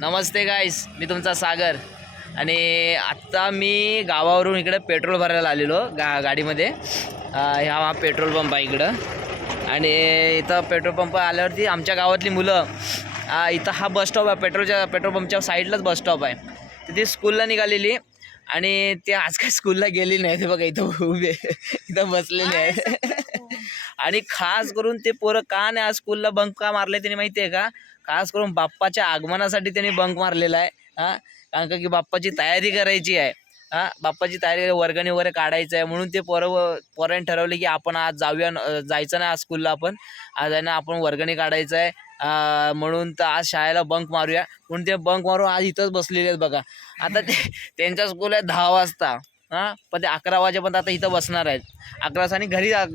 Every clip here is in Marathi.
नमस्ते गाईस, मी तुमचा सागर आणि आत्ता मी गावावरून इकडे पेट्रोल भरायला आलेलो गाडीमध्ये. हा पेट्रोल पंप आहे इकडं आणि इथं पेट्रोल पंप आल्यावरती आमच्या गावातली मुलं इथं हा बस स्टॉप आहे, पेट्रोल पंपच्या साईडलाच बस स्टॉप आहे. तर ती स्कूलला निघालेली आणि ते आज काय स्कूलला गेली नाही. ते बघा इथं उभे इथं बसलेले आहे. आणि खास करून ते पोरं का नाही आज स्कूलला बंक का मारले त्यांनी माहिती आहे का? खास करून बाप्पाच्या आगमनासाठी त्यांनी बंक मारलेला आहे. कारण की बाप्पाची तयारी करायची आहे. बाप्पाची तयारी वर्गणी वगैरे काढायचं आहे म्हणून ते पोरांनी ठरवले की आपण आज जायचं नाही आज स्कूलला. आज आहे ना आपण वर्गणी काढायचं आहे म्हणून तर आज शाळेला बंक मारूया म्हणून ते बंक मारून आज इथंच बसलेले आहेत बघा. आता त्यांच्या स्कूल आहे 10 वाजता. पण ते 11 वाजेपर्यंत आता इथं बसणार आहेत. 11 वाजता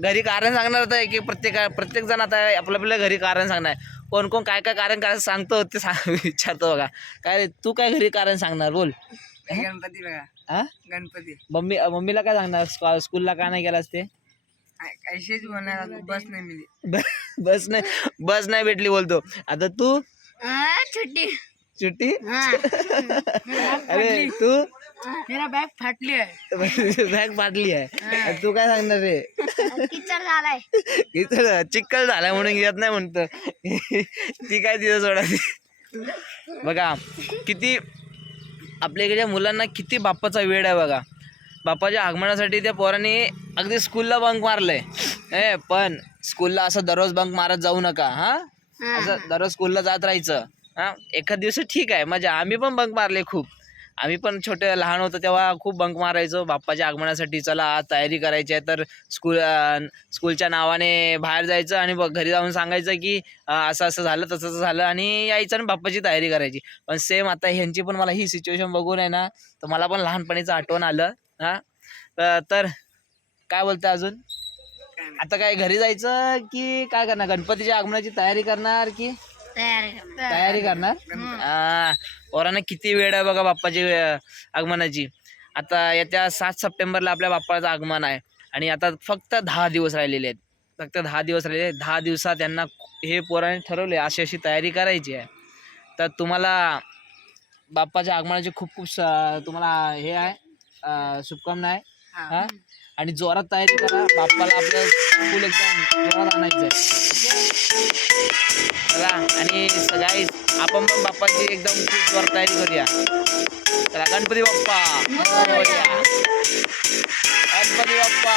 घरी कारण सांगणार आहे की प्रत्येक जण आता आपल्या घरी कारण सांगणार आहे. कोण काय कारण सांगतो ते विचारतो बघा. काय रे तू काय घरी कारण सांगणार बोल. गणपती बघा, गणपती. मम्मीला काय सांगणार स्कूलला का नाही गेलास ते? अशीच होणार, बस नाही मिळली. बस नाही भेटली बोलतो. आता तू सुट्टी अरे तू मेरा बॅग फाटली आहे. बॅग फाटली आहे. तू काय सांगणार रे? चिक्कल झालाय म्हणून येत नाही म्हणतो. ती काय तिथं सोडा. बघा किती आपल्या इकडच्या मुलांना किती बाप्पाचा वेळ आहे बघा. बाप्पाच्या आगमनासाठी त्या पोरांनी अगदी स्कूलला बंक मारलंय. पण स्कूलला असं दररोज बंक मारत जाऊ नका. असं दररोज स्कूलला जात राहायचं. एखाद दिवस ठीक आहे मजा. आम्ही पण बंक मारले खूप. आम्ही पण लहान होतो तेव्हा खूप बंक मारायचो बाप्पाच्या आगमनासाठी. चला आज तयारी करायची आहे तर स्कूलच्या नावाने बाहेर जायचं आणि घरी जाऊन सांगायचं की असं असं झालं तसं झालं आणि यायचं आणि बाप्पाची तयारी करायची. पण सेम आता ह्यांची पण मला ही सिच्युएशन बघून आहे ना तर मला पण लहानपणीचं आठवण आलं. तर काय बोलतं अजून? आता काय घरी जायचं की काय करणार? गणपतीच्या आगमनाची तयारी करणार की तयारी करणार? पोरांना किती वेळ आहे बघा बाप्पाची आगमनाची. आता येत्या 7 सप्टेंबरला आपल्या बाप्पाचं आगमन आहे आणि आता फक्त 10 दिवस राहिलेले आहेत. 10 दिवसात त्यांना हे पोरांनी ठरवले अशी तयारी करायची आहे. तर तुम्हाला बाप्पाच्या आगमनाची खूप तुम्हाला हे आहे शुभकामना आहे. आणि जोरात तयारी करा. बाप्पाला आपलं फुल एकदम जोरात आणायचं आहे. चला आणि सगळी आपण पण बाप्पाची एकदम खूप जोरात तयारी करूया. चला गणपती बाप्पा, गणपती बाप्पा.